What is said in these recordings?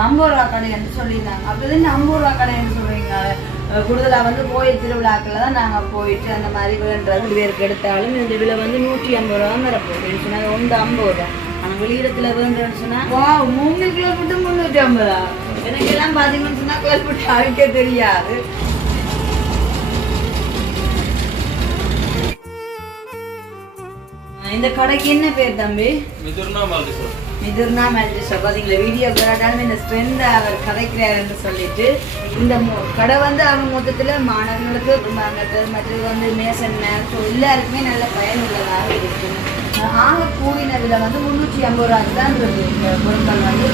ஐம்பது ரூபா கடைன்னு சொல்லியிருந்தாங்க அப்படி ஐம்பது ரூபா கடைன்னு சொல்றீங்க கூடுதலாக வந்து கோயில் திருவிழாக்களில் தான் நாங்கள் போயிட்டு அந்த மாதிரி வேண்டது பேருக்கு எடுத்தாலும் இந்த விலை வந்து நூற்றி ஐம்பது ரூபா தான் வரப்போகுது சொன்னால் ஒன்று ஐம்பது ரூபா ஆனால் வெளியிடத்தில் வேண்டுன்னு சொன்னால் வா மூணு கிலோ மட்டும் முந்நூற்றி ஐம்பதா? எனக்கு எல்லாம் பார்த்தீங்கன்னு சொன்னால் கிலோ போட்டு அழிக்க தெரியாது. இந்த கடைக்கு என்ன பேர் தம்பி? Mithurna store Mithurna multi shop பார்த்தீங்களா வீடியோ கேட்டாலும் இந்த ஸ்ட்ரென்த்தை அவர் கதைக்கிறாருன்னு சொல்லிட்டு இந்த கடை வந்து அவங்க மொத்தத்தில் மாணவர்களுக்கு வாங்குறது மற்றது வந்து மேசன் மேக்ஸ் எல்லாருக்குமே நல்ல பயனுள்ளதாக இருக்கும். ஆக கூவினதில் விலை வந்து முந்நூற்றி ஐம்பது ரூபாய்க்கு தான் இந்த பொருட்கள் வந்து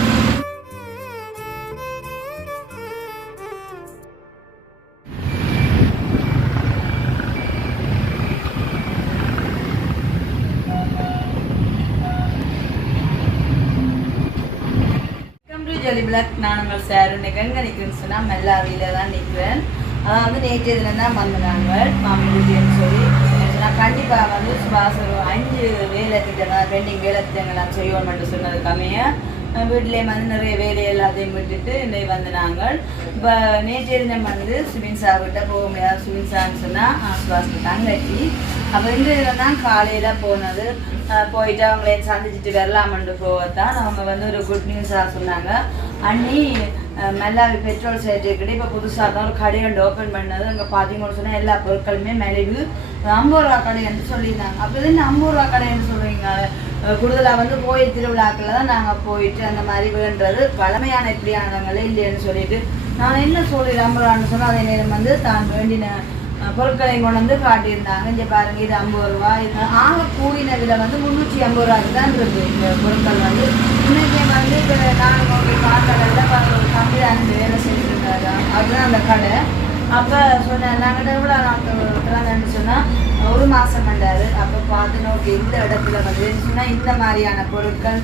எங்கே நிற்கிறேன்னு சொன்னால் மெல்லாவியில் தான் நிற்கிறேன் அதான் வந்து நேற்று இதில் தான் வந்தாங்க. மாமி சொல்லி. நான் கண்டிப்பாக வந்து சுபாஷ் ஒரு அஞ்சு வேலை திட்டங்கள் பெண்டிங் வேலை திட்டங்கள்லாம் செய்வோம்னு சொன்னது கம்மியாக வீட்டிலே வந்து நிறைய வேலை எல்லாத்தையும் விட்டுட்டு இன்னைக்கு வந்து நாங்கள் இப்போ நேற்று தினம் வந்து சுமின் சார்கிட்ட போக முடியாது சுமின் சார்னு சொன்னால் சுபாஷ்க்கு தங்கச்சி. அப்போ இந்த இதில் தான் காலையில் போனது. போயிட்டு அவங்களே சந்திச்சுட்டு வரலாமன்ட்டு போகத்தான். அவங்க வந்து ஒரு குட் நியூஸாக சொன்னாங்க. அண்ணி மெல்லாவி பெட்ரோல் சேர்த்துக்கிட்டு இப்போ புதுசாக தான் ஒரு கடை ஒன்று ஓப்பன் பண்ணது அங்கே பார்த்தீங்கன்னு சொன்னால் எல்லா பொருட்களுமே மலிவு ஐம்பது ரூபா கடைன்னு சொல்லியிருந்தாங்க அப்போ என்ன ஐம்பது ரூபா கடைன்னு சொல்கிறீங்க கூடுதலாக வந்து கோயில் திருவிழாக்களில் தான் நாங்கள் போயிட்டு அந்த மாதிரி வேண்டது பழமையான இப்படியானவங்களே இல்லைன்னு சொல்லிட்டு நான் என்ன சொல்லி ஐம்பது சொன்னால் அதே நேரம் வந்து தான் வேண்டின பொருட்களை கொண்டு வந்து காட்டியிருந்தாங்க. இங்கே பாருங்க இது ஐம்பது ரூபா. இது ஆக கூடின வந்து முந்நூற்றி ஐம்பது ரூபாய்க்கு தான் இருக்கு இந்த பொருட்கள் வந்து. இன்னைக்கு வந்து இப்போ நான் நோக்கி பார்க்கறதுல ஒரு தம்பி அஞ்சு வேலை செஞ்சுட்டு இருந்தாரு அதுதான் அந்த கடை. அப்போ சொன்னேன் நாங்கள் எவ்வளோ நாட்கள் சொன்னால் ஒரு மாதம் பண்ணாரு அப்போ பார்த்து நோக்கி இந்த இடத்துல வந்து சொன்னால் இந்த மாதிரியான பொருட்கள்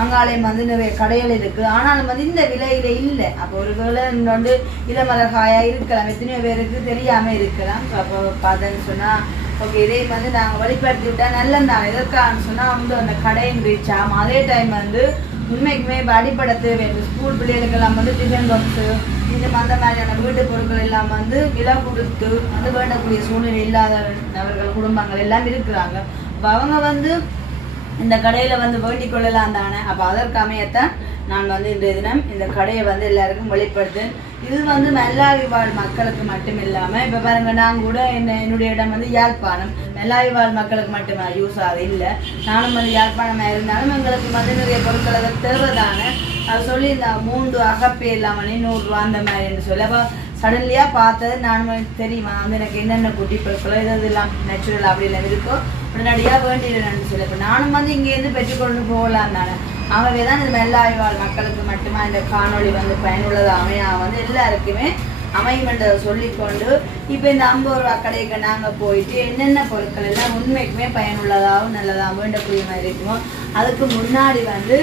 அங்காலயம் வந்து நிறைய கடைகள் இருக்கு. ஆனாலும் வந்து இந்த விலையில இல்லை. அப்போ ஒருவேளை வந்து இளமரகாயா இருக்கலாம். எத்தனையோ பேருக்கு தெரியாம இருக்கலாம். அப்போ பார்த்தேன்னு சொன்னா ஓகே இதே வந்து நாங்கள் வெளிப்படுத்தி விட்டா நாள் எதற்கான்னு சொன்னா வந்து அந்த கடையின் ரீச் ஆகும் அதே டைம் வந்து உண்மைக்குமே அடிப்படை தேவை. ஸ்கூல் பிள்ளைகளுக்கெல்லாம் வந்து டிஃபன் பாக்ஸு இந்த அந்த மாதிரியான வீட்டு பொருட்கள் எல்லாம் வந்து விலை கொடுத்து வந்து வேண்டக்கூடிய சூழ்நிலை இல்லாத நபர்கள் குடும்பங்கள் எல்லாம் இருக்கிறாங்க. அவங்க வந்து இந்த கடையில் வந்து வேண்டிக் கொள்ளலாம் தானே? அப்போ அதற்கு அமையத்தான் நான் வந்து இன்றைய தினம் இந்த கடையை வந்து எல்லாருக்கும் வெளிப்படுத்தேன் இது வந்து மெல்லாவி வாழ் மக்களுக்கு மட்டும் இல்லாமல் இப்போ பாருங்க நான் கூட என்ன என்னுடைய இடம் வந்து யாழ்ப்பாணம். மெல்லாவி வாழ் மக்களுக்கு மட்டும் யூஸ் ஆகுது இல்லை. நானும் வந்து யாழ்ப்பாணமாக இருந்தாலும் எங்களுக்கு வந்து நிறைய பொருட்கள் அதை தேவைதானே. அது சொல்லி இந்த மூன்று அகப்பே இல்லாமல் நூறுரூவா அந்த மாதிரின்னு சொல்லி. அப்போ சடன்லியாக பார்த்தது நானும் தெரியுமா வந்து எனக்கு என்னென்ன குட்டி பொருட்களோ எது எல்லாம் நேச்சுரல் அப்படி இருக்கோ உடனடியாக வேண்டிடுறேன்னு சொல்லி. இப்போ நானும் வந்து இங்கேருந்து பெற்றுக்கொண்டு போகலாம் தானே. ஆகவே தான் இந்த மெல்லாய்வாழ் மக்களுக்கு மட்டுமா இந்த காணொளி வந்து பயனுள்ளது அமையா வந்து எல்லாருக்குமே அமையுமென்றதை சொல்லிக்கொண்டு இப்போ இந்த ஐம்பது ரூபா கடைக்கு நாங்கள் போயிட்டு என்னென்ன பொருட்கள் எல்லாம் உண்மைக்குமே பயனுள்ளதாகவும் நல்லதாகவும் வேண்டக்கூடிய மாதிரி இருக்குமோ அதுக்கு முன்னாடி வந்து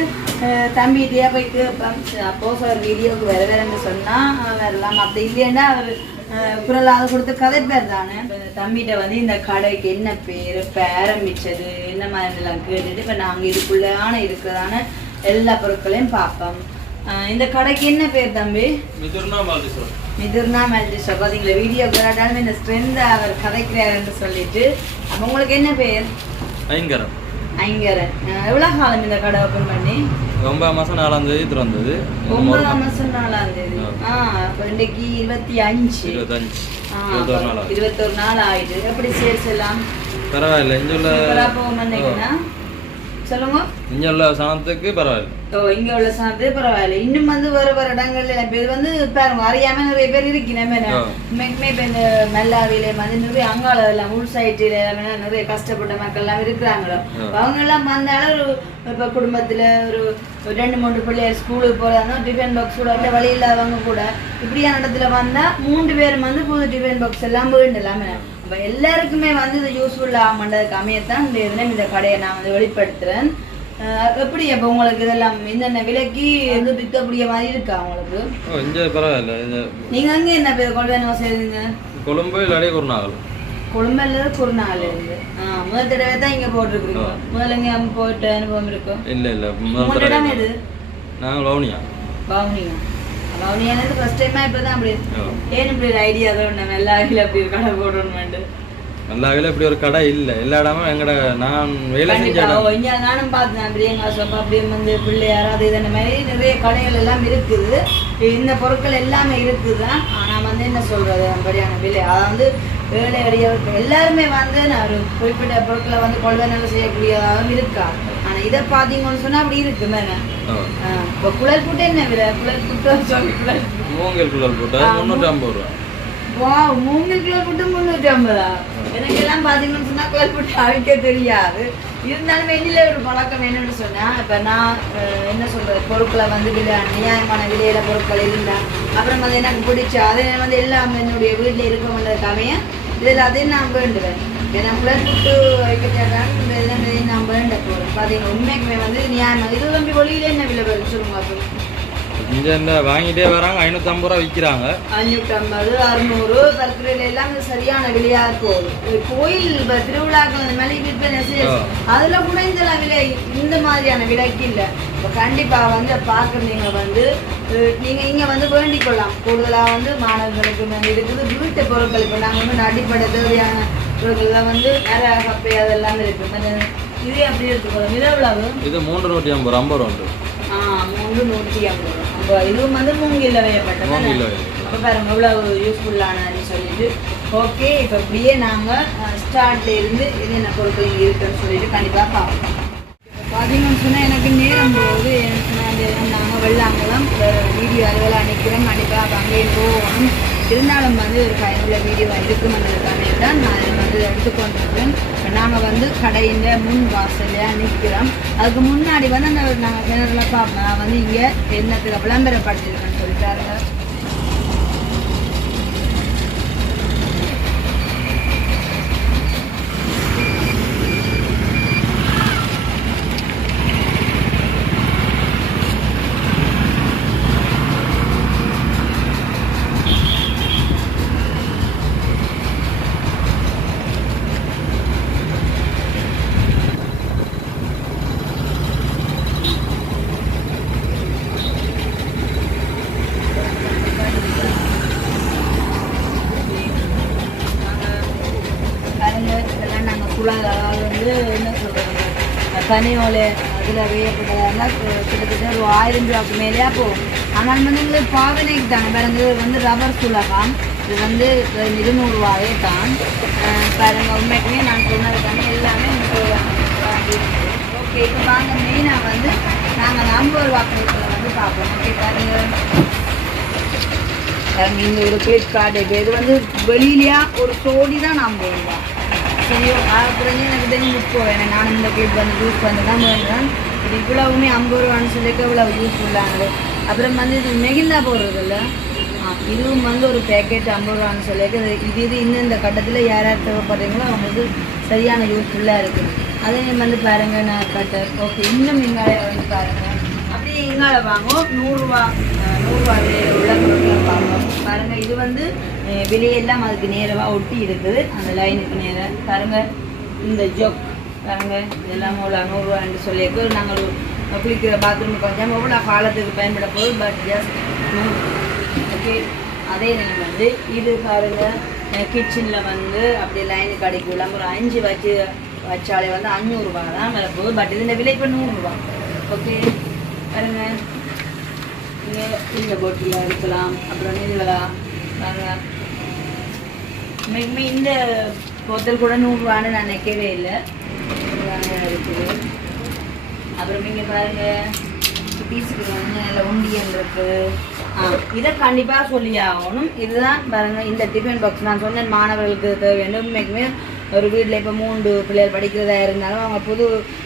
தம்பி தம்பிகிட்டயே போய் கேட்பேன் அப்போஸ் ஒரு வீடியோவுக்கு வேறு வரேன்னு சொன்னால் வரலாம் அப்படி இல்லைன்னா அவர் குரலாவது கொடுத்து கதை பேர் தானே? தம்பிகிட்ட வந்து இந்த கடைக்கு என்ன பேர் இப்போ ஆரம்பிச்சது என்ன மாதிரிலாம் கேட்டுட்டு இப்போ நாங்கள் இதுக்குள்ளான இருக்கிறதான எல்லா பொருட்களையும் பார்ப்போம். இந்த கடைக்கு என்ன பேர் தம்பி? மிதுர்னா மல்டி ஷாப் பார்த்தீங்களா வீடியோ கேட்டாலும் இந்த ஸ்ட்ரென்த் அவர் கதைக்கிறாருன்னு சொல்லிட்டு அப்போ உங்களுக்கு என்ன பேர்? ஐங்கரன். அஹ், எவ்வளவு காலம் இந்த கடை ஓப்பன் பண்ணி? ஒன்பதாம் மாதம் நாலாம் தேதி திறந்தது. ஒன்பதாம் மாசம் நாலாம் தேதி. ஆ. அப்போ இருபத்தி அஞ்சு. இருபத்தஞ்சு. இருபத்தொரு நாள் இருபத்தொரு நாள் ஆயிடுது எப்படி சேல்ஸ் எல்லாம்? பரவாயில்ல இங்கே உள்ள சொல்லுங்க. இங்கே உள்ள சனத்துக்கு பரவாயில்ல. ஓ இங்க உள்ள சார்ந்து பரவாயில்ல. இன்னும் வந்து வேற வேற இடங்கள்ல இது வந்து பாருங்க அறியாம நிறைய பேர் இருக்கிறேன் இப்ப இந்த மெல்லாவில வந்து நிறைய அங்காள எல்லாம் உள் சைட்டில நிறைய கஷ்டப்பட்ட மக்கள் எல்லாம் இருக்கிறாங்களோ. அவங்க எல்லாம் வந்தாலும் ஒரு இப்ப குடும்பத்துல ஒரு ரெண்டு மூணு பிள்ளைகள் ஸ்கூலுக்கு போறாங்க டிஃபன் பாக்ஸ் கூட அப்படியே வழி இல்லாதவங்க கூட இப்படியான இடத்துல வந்தா மூன்று பேரும் வந்து புது டிஃபன் பாக்ஸ் எல்லாம் வேண்டலாம். அப்ப எல்லாருக்குமே வந்து இது யூஸ்ஃபுல் ஆகமாட்டதுக்கு அமையத்தான் இந்த தினம் இந்த கடையை நான் வந்து வெளிப்படுத்துறேன். அஹ் எப்படி அப்போ உங்களுக்கு இதெல்லாம் என்னென்ன விலைக்கு வந்து விற்கக்கூடிய மாதிரி இருக்கா உங்களுக்கு? ஓ இங்கே பரவாயில்ல. இது நீங்க அங்க என்ன பேர் கொண்டு வேணும் செய்றீங்க? கொழும்பு இல்லாடி குருநாகல். கொழும்புல இருந்து ஆ முதல் தடவை தான் இங்க போட்டிருக்கீங்க முதல்ல இங்க போயிட்டு அனுபவம் இருக்கும் இல்லை இல்லை. எது? நாங்கள் வவுனியா. வவுனியா. வவுனியானது ஃபர்ஸ்ட் டைமாக இப்போ தான் அப்படி. ஏன் இப்படி ஒரு ஐடியா தான் நம்ம எல்லா அப்படி ஒரு கடை போடணும்ட்டு நல்லாவே இப்படி ஒரு கடை இல்லை. எல்லா இடமும் எங்கட நான் வேலை செஞ்ச இடம். நானும் பார்த்தேன் அப்படியே சோப்பா அப்படியே வந்து பிள்ளையார் அது இது மாதிரி நிறைய கடைகள் எல்லாம் இருக்குது. இந்த பொருட்கள் எல்லாமே இருக்குதுதான் ஆனா வந்து என்ன சொல்றது? அப்படியான விலை. அதாவது வேலை அடியவர்கள் எல்லாருமே வந்து நான் ஒரு குறிப்பிட்ட பொருட்களை வந்து கொள்வனவு செய்யக்கூடியதாகவும் இருக்கா? ஆனா இதை பார்த்தீங்கன்னு சொன்னா அப்படி இருக்கு மேலே. இப்போ குழல் புட்டு என்ன விலை? குழல் புட்டு சொல்லி குழல் மூங்கில் குழல் போட்டா முந்நூற்றி ஐம்பது ரூபா. வா மூங்கில் கிலோ புட்டு முந்நூற்றி ஐம்பதா எனக்கு எல்லாம் பார்த்தீங்கன்னு சொன்னா குழல் புட்டு அவிக்க தெரியாது. இருந்தாலும் வெளியில ஒரு பழக்கம் என்னன்னு சொன்னா இப்ப நான் என்ன சொல்றது பொருட்களை வந்து விலை நியாயமான விலையில பொருட்கள் இருந்தா அப்புறம் வந்து எனக்கு பிடிச்ச அதை வந்து எல்லாம் என்னுடைய வீட்டில் இருக்கவங்களுக்காக இதில் அதையும் நான் வேண்டுவேன். ஏன்னா குழல் புட்டு வைக்கிறதுக்காக இந்த இதெல்லாம் நான் வேண்ட போகிறேன் பார்த்தீங்கன்னா உண்மைக்குமே வந்து நியாயமாக இது வந்து வெளியில என்ன விலை வரும் சொல்லுங்க இங்கே இந்த வாங்கிட்டே வராங்க ஐநூற்றம்பது ரூபா விற்கிறாங்க அஞ்சூற்றம்பது அறுநூறு பருத்திரையில எல்லாம் சரியான விலையா இருக்கும் கோயில் திருவிழாக்கள் அந்த மளிகை விற்பனை செய்ய. அதுல கூட இந்த விலை இந்த மாதிரியான விலைக்கு இல்ல. இப்ப கண்டிப்பா வந்து பாக்குறீங்க வந்து அஹ், நீங்க இங்க வந்து வேண்டிக் கொள்ளலாம் கூடுதலா வந்து மாணவர்களுக்கு வந்து இருக்குது வீட்டு பொருட்கள் இப்ப நாங்க வந்து அடிப்படை தேவையான வந்து நிறைய கப்பை அதெல்லாம் இருக்கு. கொஞ்சம் இதே அப்படி எடுத்துக்கொள்ளும் இது எவ்வளவு இது மூன்று நூற்றி ஐம்பது ரூபா ஐம்பது ரூபா உண்டு ஆ மூன்று நூற்றி ஐம்பது. ரூபா. இதுவும் வந்து மூங்கில்ல வேயப்பட்டது மூங்கில்ல இப்போ பாருங்க இவ்வளவு யூஸ்ஃபுல்லானதுன்னு சொல்லிட்டு. ஓகே இப்போ அப்படியே நாங்கள் ஸ்டார்ட்ல இருந்து இது என்ன பொருட்கள் இருக்குன்னு சொல்லிட்டு கண்டிப்பாக பார்ப்போம். பார்த்தீங்கன்னு சொன்னால் எனக்கு நேரம் போகுது. நாங்கள் வெள்ளாங்கலாம் வீடியோ அளவில் நிற்கிறோம் கண்டிப்பாக அங்கேயே போகணும். இருந்தாலும் வந்து ஒரு பயனுள்ள வீடியோ இருக்குமென்றதுக்கான தான் நான் வந்து எடுத்துக்கொண்டிருக்கேன் இப்போ நாங்கள் வந்து கடையின் முன் வாசல்லையாக நிற்கிறோம் அதுக்கு முன்னாடி வந்து அந்த நாங்கள் கிணறுல பார்ப்போம் நான் வந்து இங்கே என்னத்துக்கு விளம்பரப்படுத்திருக்கேன்னு சொல்லிட்டாருங்க பாருங்க இதெல்லாம் நாங்கள் குழாய் அதாவது வந்து என்ன சொல்கிறது பனியோலை அதில் வேயப்பட்டதாக கிட்டத்தட்ட ஒரு ஆயிரம் ரூபாய்க்கு மேலேயா போகும். ஆனால் வந்து எங்களுக்கு பாவனைக்கு தானே. பாருங்க இது வந்து ரப்பர் சுலகம். இது வந்து இருநூறுவாயே தான். பாருங்க உண்மைக்குமே நான் சொன்னதுக்கான எல்லாமே ஓகே இப்போ வாங்க மெயினாக வந்து நாங்கள் ஐம்பது ரூபா வந்து பார்ப்போம். ஓகே பாருங்க. இந்த ஒரு கிளிப் கார்டு இப்போ இது வந்து வெளியிலையா? ஒரு சோடி தான் நாம் போடுவேன். சரியோ அப்புறம் எனக்கு தெரிஞ்சு முப்பது வேணும் நான் இந்த கிளிப் வந்து யூஸ் பண்ணி தான் போயிருந்தேன் இது இவ்வளவுமே ஐம்பது ரூபான்னு சொல்லிட்டு இவ்வளவு யூஸ்ஃபுல்லானது அப்புறம் வந்து இது மெகிந்தா போடுறது இல்லை இதுவும் வந்து ஒரு பேக்கெட் ஐம்பது ரூபான்னு சொல்லிட்டு இது இது இது இன்னும் இந்த கட்டத்தில் யார் யார் தேவைப்படுறீங்களோ அவங்களுக்கு சரியான யூஸ்ஃபுல்லாக இருக்குது. அதே வந்து பாருங்க நான் கட்டர் ஓகே இன்னும் இங்கால வந்து பாருங்க. அப்படியே இங்கால வாங்குவோம். நூறுரூவா நூறுரூவா உள்ள பொருட்களை பார்ப்போம் பாருங்க இது வந்து விலையெல்லாம் அதுக்கு நேரமாக ஒட்டி இருக்குது. அந்த லைனுக்கு நேராக பாருங்க இந்த ஜொக் பாருங்க இதெல்லாம் எவ்வளோ நூறுரூவான்னு சொல்லியிருக்கு. நாங்கள் குளிக்கிற பாத்ரூம் கொஞ்சம் எவ்வளோ காலத்துக்கு பயன்பட போகுது. பட் ஜஸ்ட் ஓகே அதே நேரம் வந்து இது பாருங்க கிச்சனில் வந்து அப்படியே லைனுக்கு அடிக்கலாம் ஒரு அஞ்சு வச்சு வச்சாலே வந்து அஞ்சூறுரூவா தான் மேலே போகுது. பட் இதில் விலை இப்போ நூறுரூவா ஓகே பாருங்க. இங்கே இந்த போட்டியில் இருக்கலாம். அப்புறம் இதுகளா பாருங்கள் மிகவும் இந்த போத்தல் கூட நூறுரூவான்னு நான் நினைக்கவே இல்லை. இருக்குது அப்புறம் இங்கே பாருங்க பீஸுக்கு வந்து நல்ல உண்டியல் இருக்கு. ஆ இதை கண்டிப்பாக சொல்லி ஆகணும். இதுதான் பாருங்க இந்த டிஃபன் பாக்ஸ் நான் சொன்னேன் மாணவர்களுக்கு தேவையான உண்மைக்குமே ஒரு வீட்டில் இப்போ மூன்று பிள்ளைகள் படிக்கிறதா இருந்தாலும் அவங்க புது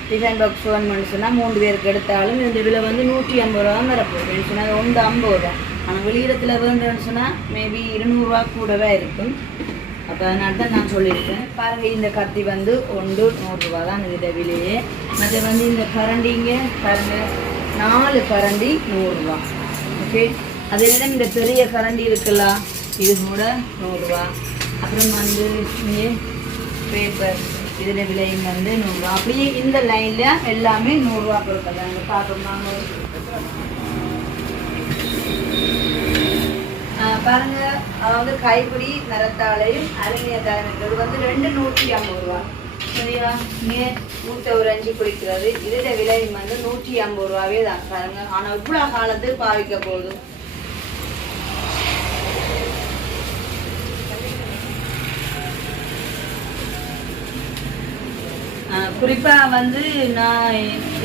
டிஃபன் பாக்ஸ் வேணும்னு சொன்னால் மூன்று பேருக்கு எடுத்தாலும் இந்த விலை வந்து நூற்றி ஐம்பது ரூபா தான் வரப்போகுது சொன்னால் ஒன்று ஐம்பது ரூபா. ஆனால் வெளியிடத்தில் வேண்டும்னு சொன்னால் மேபி இருநூறுவா கூடவே இருக்கும். அப்போ அதனால தான் நான் சொல்லியிருக்கேன். பாருங்கள் இந்த கத்தி வந்து ஒன்று நூறுரூவா தான் இதோட விலையே. மற்ற வந்து இந்த கரண்டிங்க பாருங்கள் நாலு கரண்டி நூறுரூவா ஓகே அதே விட இந்த பெரிய கரண்டி இருக்குல்ல இது கூட நூறுரூவா அப்புறம் வந்து இங்கே பேப்பர் இதில் விலையும் வந்து நூறுரூவா அப்படியே இந்த லைனில் எல்லாமே நூறுரூவா கொடுக்கலாம் தான். பார்க்கணும் நாங்கள் பாருங்க அதாவது கைப்பிடி நிறத்தாலையும் அலுமினிய தலைமைக்கு இது வந்து ரெண்டு நூற்றி ஐம்பது ரூபா. சரியா? இங்கே ஊற்ற ஒரு அஞ்சு குடிக்கிறது. இதோட விலை வந்து நூற்றி ஐம்பது ரூபாவே தான். பாருங்க. ஆனால் இவ்வளோ காலத்துக்கு பாவிக்க போகுது. குறிப்பாக வந்து நான்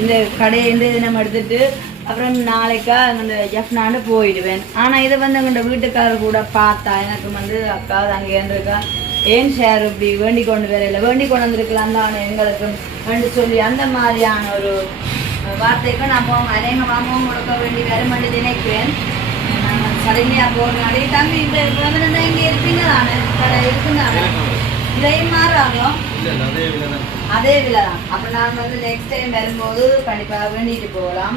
இந்த கடையிலேருந்து இதை நம்ம எடுத்துட்டு அப்புறம் நாளைக்கா அந்த ஜஃப்னாண்டு போயிடுவேன். ஆனால் இதை வந்து எங்கள்கிட்ட வீட்டுக்காரர் கூட பார்த்தா எனக்கு வந்து அக்கா அங்கே இருந்திருக்கா. ஏன் ஷேர் இப்படி வேண்டி கொண்டு வரையில? வேண்டி கொண்டு வந்திருக்கலாம் தான் எங்களுக்கு வேண்டி சொல்லி அந்த மாதிரியான ஒரு வார்த்தைக்கு நான் போங்க அநேகமாக அம்மாவும் கொடுக்க வேண்டி வருமானு நினைக்கிறேன். நான் சடங்கியாக போகிறனாலே தம்பி இந்த வந்து இங்கே இருப்பீங்க தானே? கடை இருக்குங்க இதையும் மாறாகும் அதே விலை தான். அப்போ நான் வந்து நெக்ஸ்ட் டைம் வரும்போது கண்டிப்பாக வேண்டிட்டு போகலாம்.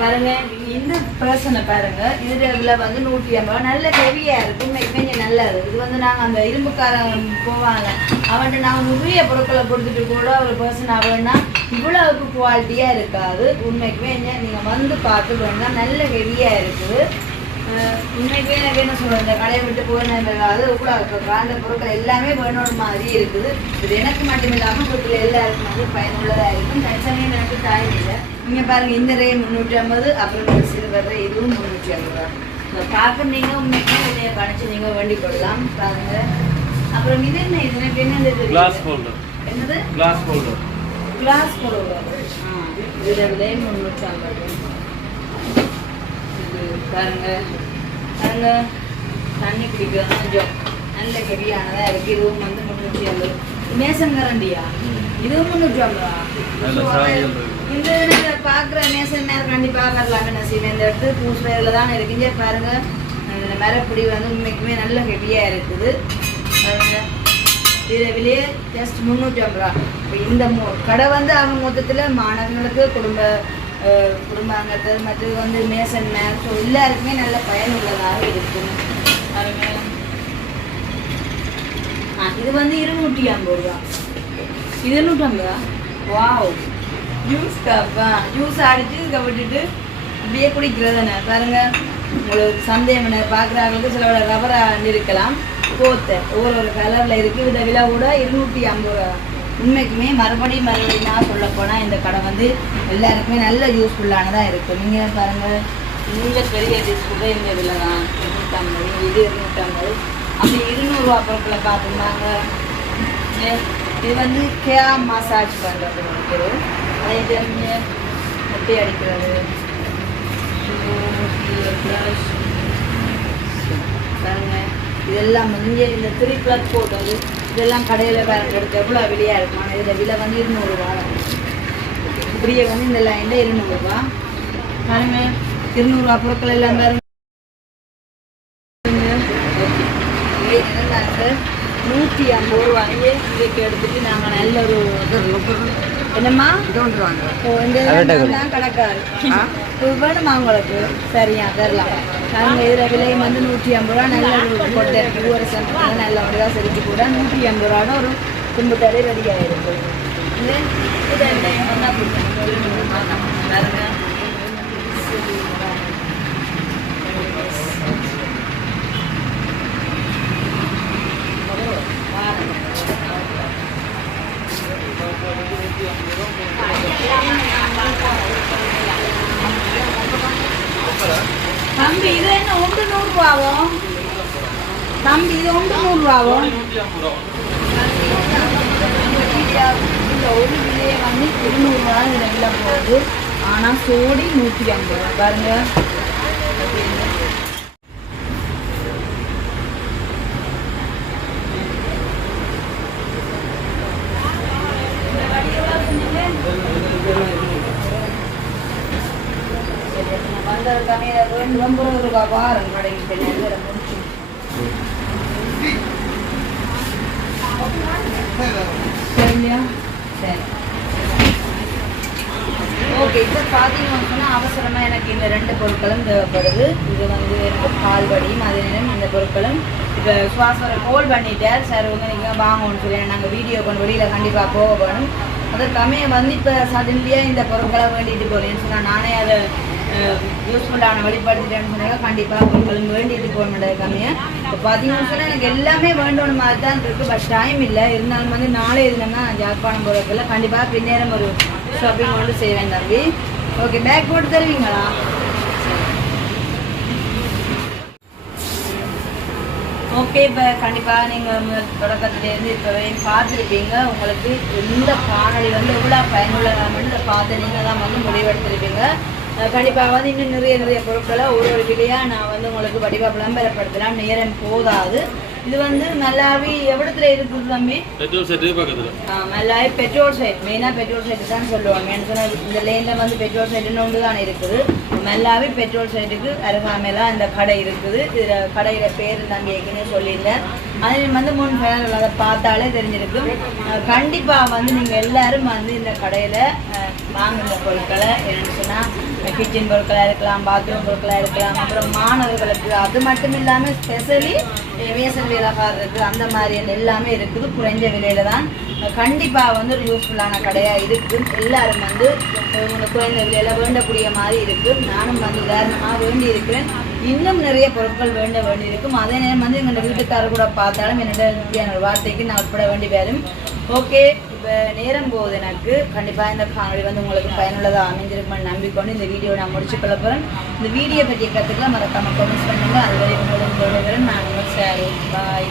பாருங்க இந்த பர்சனை பாருங்க. இது வந்து நூற்றி ஐம்பது ரூபா நல்ல ஹெவியாக இருக்கும் கொஞ்சம் நல்லது இது வந்து நாங்கள் அந்த இரும்புக்காரன் போவாங்க. அவன்கிட்ட நாங்கள் நிறைய பொருட்களை கொடுத்துட்டு கூட ஒரு பர்சன் அவன்னா இவ்வளவுக்கு குவாலிட்டியாக இருக்காது. உண்மைக்குமே நீங்கள் வந்து பார்த்து வேணா நல்ல ஹெவியாக இருக்குது. உண்மைக்குமே எனக்கு என்ன சொல்றது இந்த கடையை விட்டு போனது இவ்வளோ அந்த பொருட்கள் எல்லாமே வேணும் மாதிரி இருக்குது. இது எனக்கு மட்டும் இல்லாமல் வீட்டில் எல்லாருக்கும் வந்து பயனுள்ளதாக இருக்கும். தற்சமயம் எனக்கு டைம் இல்லை. நீங்கள் பாருங்க இந்த ரே முந்நூற்றி ஐம்பது அப்புறம் சில்வர் இதுவும் முந்நூற்றி ஐம்பது ரூபா. இதை பார்க்க நீங்கள் உண்மைக்குமே கொஞ்சம் கணிச்சு நீங்கள் வேண்டிக் கொள்ளலாம் பாருங்க. அப்புறம் இது என்ன? இது எனக்கு என்ன இது கிளாஸ் ஹோல்டர் என்னது? கிளாஸ் ஹோல்டர் கிளாஸ் போடுவாங்க இதில் விலை முந்நூற்றி ஐம்பது இது பாருங்க தண்ணி குடிக்கிறது கொஞ்சம் நல்ல ஹெவியானதாக இருக்குது இதுவும் வந்து முந்நூற்றி ஐம்பது மேசன் கரண்டியா இதுவும் முந்நூற்றி ஐம்பதா இருக்கு. இந்த பார்க்குற மேசன் நேரம் கண்டிப்பாக என்ன செய்வேன் இந்த இடத்து பூசு வேரில் தான் இருக்குங்க பாருங்க. இந்த மரப்பிடி வந்து உண்மைக்குமே நல்ல ஹெவியாக இருக்குது. விலையே ஜஸ்ட் முந்நூற்றி ஐம்பது ரூபா. இந்த கடை வந்து அவங்க மொத்தத்தில் மாணவர்களுக்கு குடும்ப அஹ், மற்றது வந்து மேசன் மேக் ஸோ எல்லாருக்குமே நல்ல பயனுள்ளதாக இருக்கும். பாருங்க. இது வந்து இருநூற்றி ஐம்பது ரூபா. இது இருநூற்றி வாவ். ஜூஸ் கப்பா ஜூஸ் அடிச்சு இதை விட்டுட்டு அப்படியே குடிக்கிறது தானே. பாருங்க. உங்களுக்கு சந்தேகம் என்ன? பார்க்குறாங்களுக்கு சில ரப்பராக இருக்கலாம். கோத்தை. ஒவ்வொரு ஒரு கலரில் இருக்குது இந்த விழா கூட இருநூற்றி ஐம்பது ரூபா. உண்மைக்குமே மறுபடியும் மறுபடியும் நான் சொல்ல போனால் இந்த கடை வந்து எல்லாருக்குமே நல்ல யூஸ்ஃபுல்லானதாக இருக்கும் நீங்கள் பாருங்கள் நீங்கள் பெரிய டிஷ் கூட இந்த இதில் தான்? இருநூற்றம்பது இது இருநூற்றம்பது அப்படி இருநூறுவா பொருட்களை பார்த்துருந்தாங்க இது வந்து கேஆ மசாஜ் பண்ணுறது இருக்குது அதே தெரிஞ்ச முட்டை அடிக்கிறது? பாருங்கள் பாருங்க. இதெல்லாம் வந்து இந்த த்ரீ ப்ளக் போட்டது. இதெல்லாம் கடையில் வேற எடுத்து எவ்வளோ விலையாக இருக்கும்? ஆனால் இதில் விலை வந்து இருநூறுவா இப்படியே வந்து இந்த லைனில் இருநூறுவா பாருங்க இருநூறுவா பொருட்கள் எல்லாம் பாருங்க. நூற்றி ஐம்பது ரூபாயே இதுக்கு எடுத்துட்டு நாங்கள் நல்ல ஒரு என்னம்மா? இந்த இதெல்லாம் கணக்காரு இப்போ வேணுமா உங்களுக்கு சரியா தரலாம் நாங்கள் இதில் விலையும் வந்து நூற்றி ஐம்பது ரூபா நல்ல ஒரு கொட்டை ஒரு சென்ட் நல்ல ஒரு செலுத்தி கூட நூற்றி ஐம்பது ரூபான்னு ஒரு கும்பத்தடை ரெடி ஆயிருக்கு. இது இது என்ன ஒன்றா பாருங்க தம்பி இது என்ன ஒன்று நூறுரூவாவும் தம்பி இது நூறுரூவாவும் இந்த ஒரு விலையை வந்து இருநூறுவா விலை போகுது ஆனால் சோடி நூற்றி ஐம்பது ரூபா பாருங்க ரெண்டு ஒன்பது ரூபா பாருங்க கடைக்கு நெல்லில் முடிச்சு சரியா சரி ஓகே இப்போ பார்த்தீங்கன்னு அப்படின்னா அவசரமாக எனக்கு இந்த ரெண்டு பொருட்களும் தேவைப்படுது. இது வந்து எனக்கு பால் வடியும் அதே நேரம் இந்த பொருட்களும். இப்போ சுவாசரை கோல் பண்ணிட்டார். சார் உங்க நீங்கள் வாங்கணும்னு சொல்லி நாங்கள் வீடியோ கொண்டு வெளியில் கண்டிப்பாக போக வேணும் அதற்காமே வந்து இப்போ சடன்லியாக இந்த பொருட்களை வேண்டிட்டு போகிறேன்னு சொன்னால் நானே அதை யூஸ்ஃபுல்லான வெளிப்படுத்திட்டேன்னு சொன்னாங்க கண்டிப்பாக உங்களுக்கு வேண்டியது முடியாது கம்மியாக இப்போ பார்த்தீங்கன்னு சொன்னால் எனக்கு எல்லாமே வேண்டணும் மாதிரி தான் இருக்குது பட் டைம் இல்லை. இருந்தாலும் வந்து நாளை இருந்தேன்னா ஜாப்பானம் போகிறதுல கண்டிப்பாக பின்னேரம் ஒரு ஷாப்பிங் வந்து செய்வேன் தம்பி. ஓகே பேக் போட்டு தருவீங்களா? ஓகே இப்போ கண்டிப்பாக நீங்கள் தொடக்கத்துலேருந்து இப்போ பார்த்துருப்பீங்க. உங்களுக்கு இந்த காணொலி வந்து எவ்வளோ பயனுள்ளதாக இதை பார்த்து நீங்கள் தான் வந்து முடிவெடுத்திருப்பீங்க. கண்டிப்பாக வந்து இன்னும் நிறைய நிறைய பொருட்களை ஒரு ஒரு விலையாக நான் வந்து உங்களுக்கு வடிவாக விளம்பரப்படுத்தலாம். நேரம் போதாது. இது வந்து நல்லாவே எவ்வளத்துல இருக்குது தம்பி? பெட்ரோல் செட்டு பக்கத்துல. மல்லாய் பெட்ரோல் சைட் மெயினாக பெட்ரோல் சைட்டு தான் சொல்லுவாங்க. சொன்னா இந்த லேனில் வந்து பெட்ரோல் சைட்டுன்னு ஒன்று தான் இருக்குது. மல்லாவே பெட்ரோல் சைட்டுக்கு அருகாமையில் அந்த கடை இருக்குது. இதில் கடையில் பேர் நாங்கள் ஏற்கனவே சொல்லியிருந்தேன். அதில் வந்து முன் பேனல் அதை பார்த்தாலே தெரிஞ்சிருக்கும். கண்டிப்பாக வந்து நீங்கள் எல்லாரும் வந்து இந்த கடையில் வாங்குகிற பொருட்களை என்னென்னு சொன்னால் கிச்சன் பொருட்களாக இருக்கலாம் பாத்ரூம் பொருட்களாக இருக்கலாம் அப்புறம் மாணவர்களுக்கு அது மட்டும் இல்லாமல் ஸ்பெஷலி வேசல் வேலைக்காரருக்கு அந்த மாதிரி எல்லாமே இருக்குது. குறைஞ்ச விலையில தான் கண்டிப்பாக வந்து ஒரு யூஸ்ஃபுல்லான கடையாக இருக்குது. எல்லாரும் வந்து குறைந்த விலையில் வேண்டக்கூடிய மாதிரி இருக்குது நானும் வந்து உதாரணமாக வேண்டி இருக்கிறேன். இன்னும் நிறைய பொருட்கள் வேண்ட வேண்டியிருக்கும் அதே நேரம் வந்து எங்களோட வீட்டுக்காரர் கூட பார்த்தாலும் என்னோட ஒரு வார்த்தைக்கு நான் உட்பட வேண்டி வரும். ஓகே இப்போ நேரம் போகுது எனக்கு. கண்டிப்பாக இந்த காணொலி வந்து உங்களுக்கு பயனுள்ளதாக அமைஞ்சிருக்கும்னு நம்பிக்கொண்டு இந்த வீடியோ நான் முடிச்சு கொள்ள போகிறேன் இந்த வீடியோ பற்றிய கற்றுக்கலாம் மறக்காமல் கமெண்ட்ஸ் பண்ணுங்கள் அதுவரை உங்களோட நான் சார். பாய்